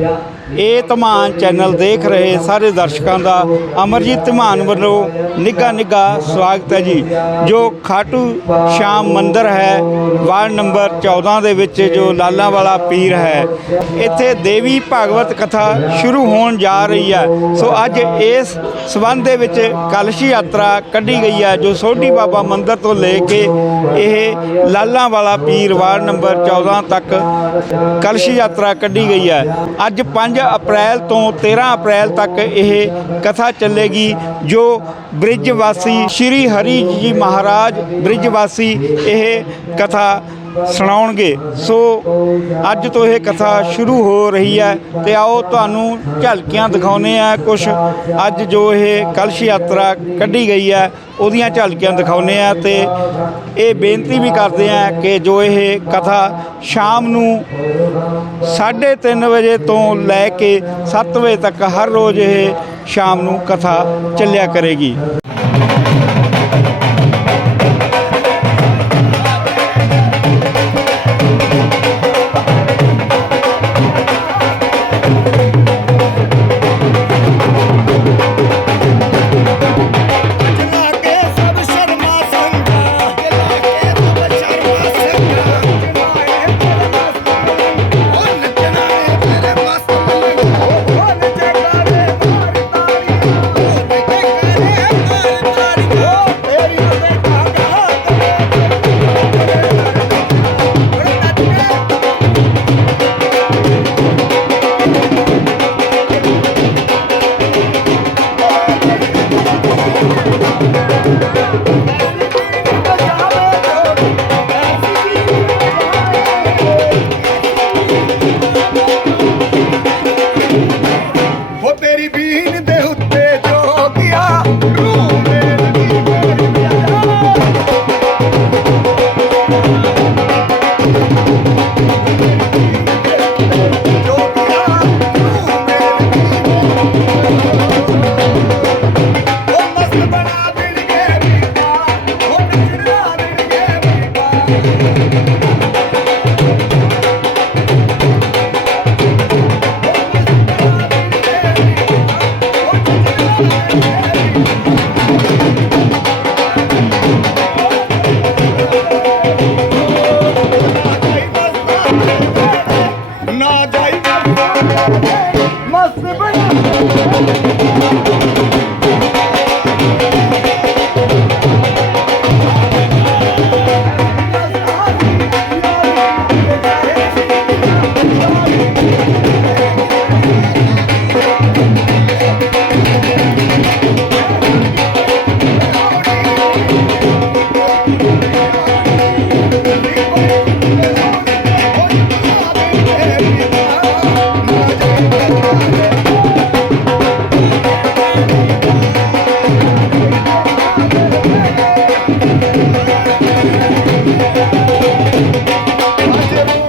ਇਹ ਧਮਾਨ ਚੈਨਲ ਦੇਖ ਰਹੇ ਸਾਰੇ ਦਰਸ਼ਕਾਂ ਦਾ ਅਮਰਜੀਤ ਧਮਾਨ ਵੱਲੋਂ ਨਿੱਘਾ ਨਿੱਘਾ ਸਵਾਗਤ ਹੈ ਜੀ, ਜੋ ਖਾਟੂ ਸ਼ਾਮ ਮੰਦਿਰ ਹੈ, ਵਾਰਡ ਨੰਬਰ 14 ਦੇ ਵਿੱਚ ਜੋ ਲਾਲਾਂ ਵਾਲਾ ਪੀਰ ਹੈ। ਇੱਥੇ ਦੇਵੀ ਭਾਗਵਤ ਕਥਾ ਸ਼ੁਰੂ ਹੋਣ ਜਾ ਰਹੀ ਹੈ। ਸੋ ਅੱਜ ਇਸ ਸਬੰਧ ਦੇ ਵਿੱਚ ਕਲਸ਼ੀ ਯਾਤਰਾ ਕੱਢੀ ਗਈ ਹੈ, ਜੋ ਸੋਢੀ ਬਾਬਾ ਮੰਦਿਰ ਤੋਂ ਲੈ ਕੇ ਇਹ ਲਾਲਾਂ ਵਾਲਾ ਪੀਰ ਵਾਰਡ ਨੰਬਰ 14 ਤੱਕ ਕਲਸ਼ੀ ਯਾਤਰਾ ਕੱਢੀ ਗਈ ਹੈ। ਅੱਜ 5 ਅਪ੍ਰੈਲ ਤੋਂ 13 ਅਪ੍ਰੈਲ ਤੱਕ ਇਹ ਕਥਾ ਚੱਲੇਗੀ, ਜੋ ਬ੍ਰਿਜ ਵਾਸੀ ਸ਼੍ਰੀ ਹਰੀ ਜੀ ਮਹਾਰਾਜ, ਬ੍ਰਿਜ ਵਾਸੀ ਇਹ ਕਥਾ ਸੁਣਾਉਣਗੇ। ਸੋ ਅੱਜ ਤੋਂ ਇਹ ਕਥਾ ਸ਼ੁਰੂ ਹੋ ਰਹੀ ਹੈ ਤੇ ਆਓ ਤੁਹਾਨੂੰ ਝਲਕੀਆਂ ਦਿਖਾਉਨੇ ਆ ਕੁਝ ਅੱਜ ਜੋ ਇਹ ਕਲਸ਼ ਯਾਤਰਾ ਕੱਢੀ ਗਈ ਹੈ, ਉਹਦੀਆਂ ਝਲਕੀਆਂ ਦਿਖਾਉਨੇ ਆ ਤੇ ਇਹ ਬੇਨਤੀ ਵੀ ਕਰਦੇ ਆ ਕਿ ਜੋ ਇਹ ਕਥਾ ਸ਼ਾਮ ਨੂੰ 3:30 ਵਜੇ ਤੋਂ ਲੈ ਕੇ 7 ਵਜੇ ਤੱਕ ਹਰ ਰੋਜ਼ ਇਹ ਸ਼ਾਮ ਨੂੰ ਕਥਾ ਚੱਲਿਆ ਕਰੇਗੀ।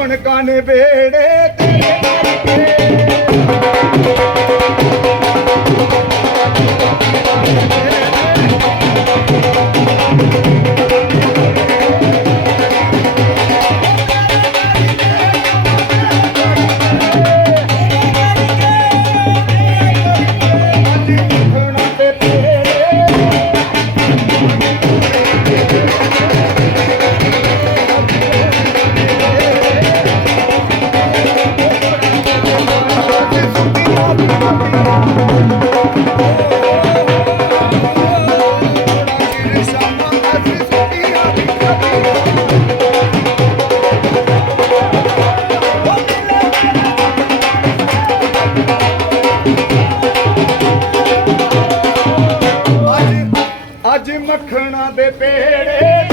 ਅੱਜ ਨੇ ਵੇੜੇ ਤੇਰੇ ਮੱਖਣਾ ਦੇ ਪੇੜੇ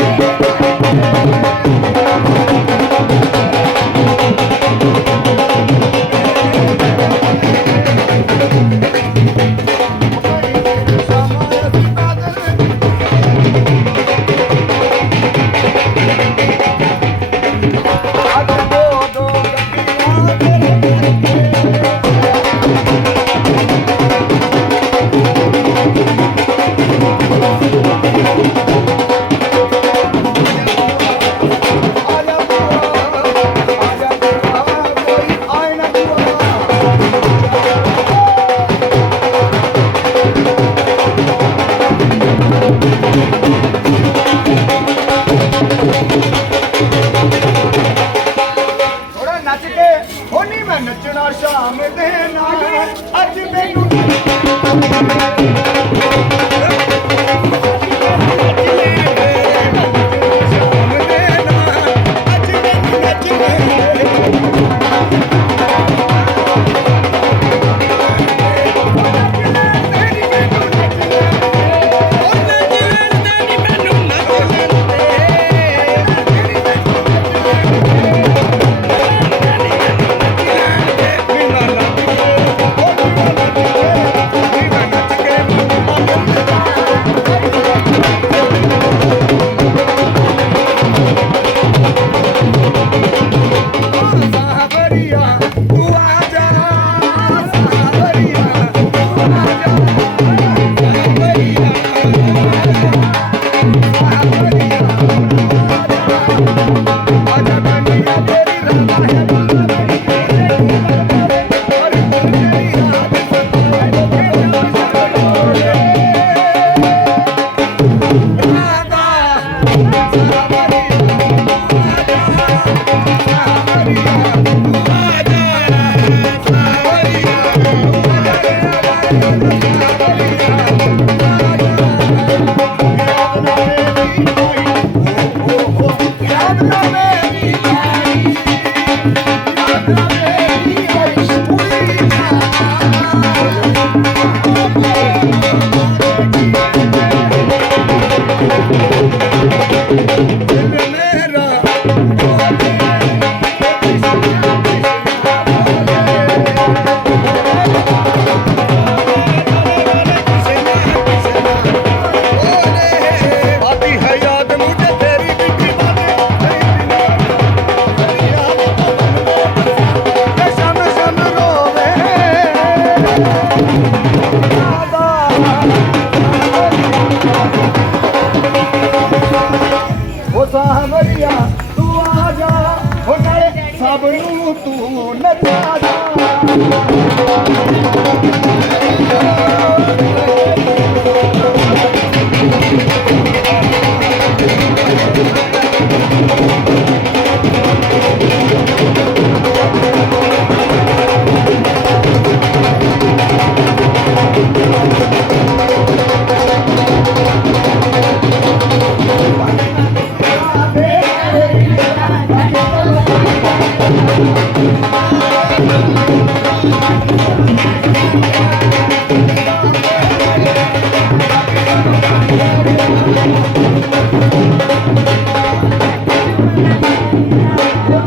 ਨੱਚਣਾ ਦੇ ਨਾਲ ਅੱਜ ਮੈਨੂੰ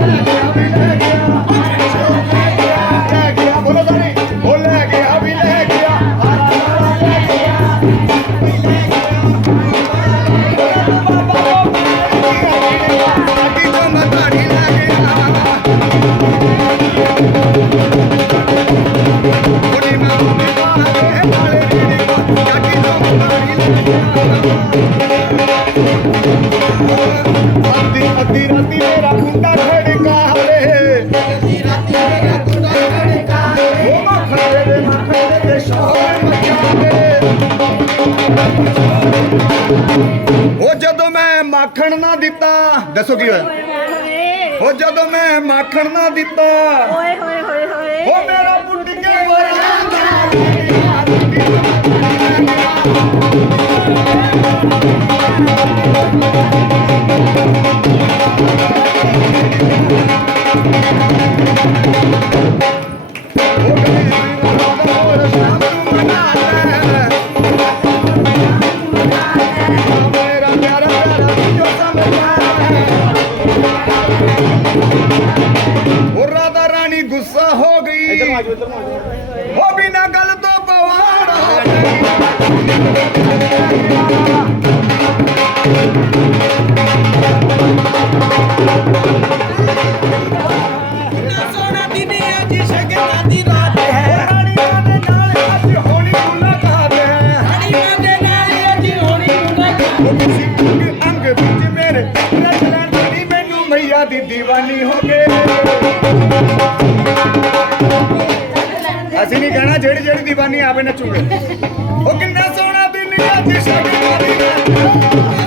ਲੈ ਦੱਸੋ ਕੀ ਹੋਇਆ? ਉਹ ਜਦੋਂ ਮੈਂ ਮਾਖਣ ਨਾ ਦਿੱਤਾ। ਓਏ ਹੋਏ ਹੋਏ ਹੋਏ। ਉਹ ਮੇਰਾ ਪੁੱਟੀਆਂ ਵਰਾਂ ਮੇਰਾ ਹੋ ਗਈ। ਇਧਰ ਆ ਇਧਰ ਆ ਉਹ ਬਿਨਾ ਗੱਲ ਤੋਂ ਪਵਾੜ ਹੋ ਗਈ। ਮੈਨੂੰ ਦੀ ਦੀਵਾਨੀ ਹੋ ਗਏ ਅਸੀਂ ਨਹੀਂ ਕਹਿਣਾ ਜਿਹੜੀ ਜਿਹੜੀ ਦੀਵਾਨੀ ਆਵੇ ਨੱਚੂਗੇ। ਉਹ ਕਿੰਨਾ ਸੋਹਣਾ ਦਿਨ ਅੱਜ ਸ਼ਗਨਾਂ ਦੀ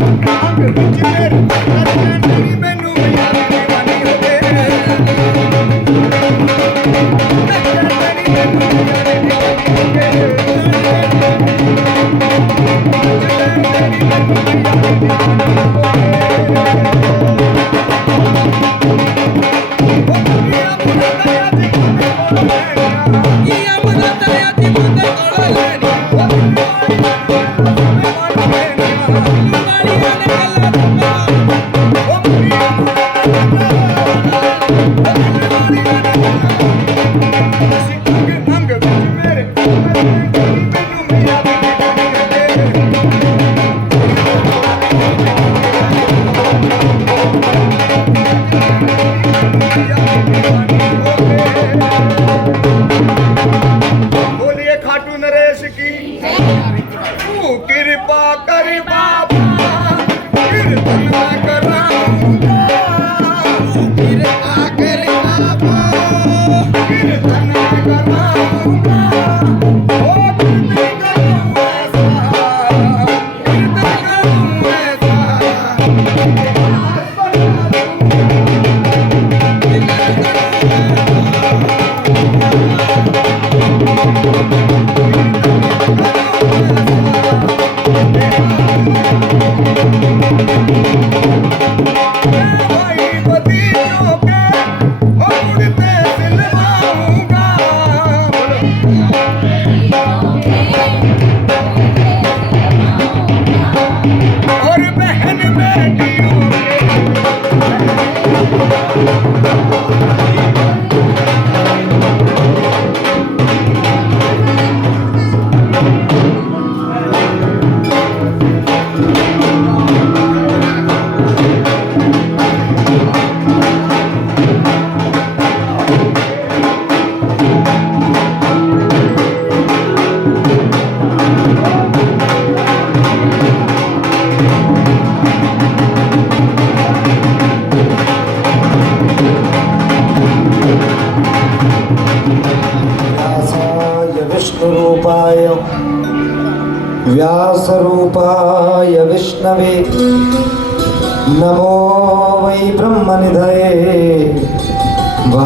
Yeah, I'm gonna you, I'm you. ਬੋਲੀਏ ਖਾਟੂ ਨਰੇਸ਼ ਕੀ? ਤੂੰ ਕਿਰਪਾ ਕਰ ਬਾਬਾ, ਕੀਰਤਨ ਮੈਂ ਕਿਰਪਾ ਕਰ ਬਾਬਾ ਕੀਰਤਨ ਮੈਂ ਕਰਾਂਗਾ ਓ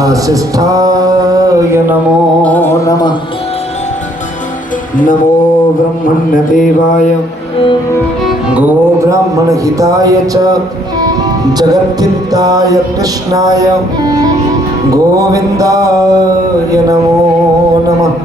वासिष्ठाय नमो नमः नमो ब्रह्मण्यदेवाय गोब्राह्मणहिताय च जगद्धिताय कृष्णाय गोविन्दाय नमो नमः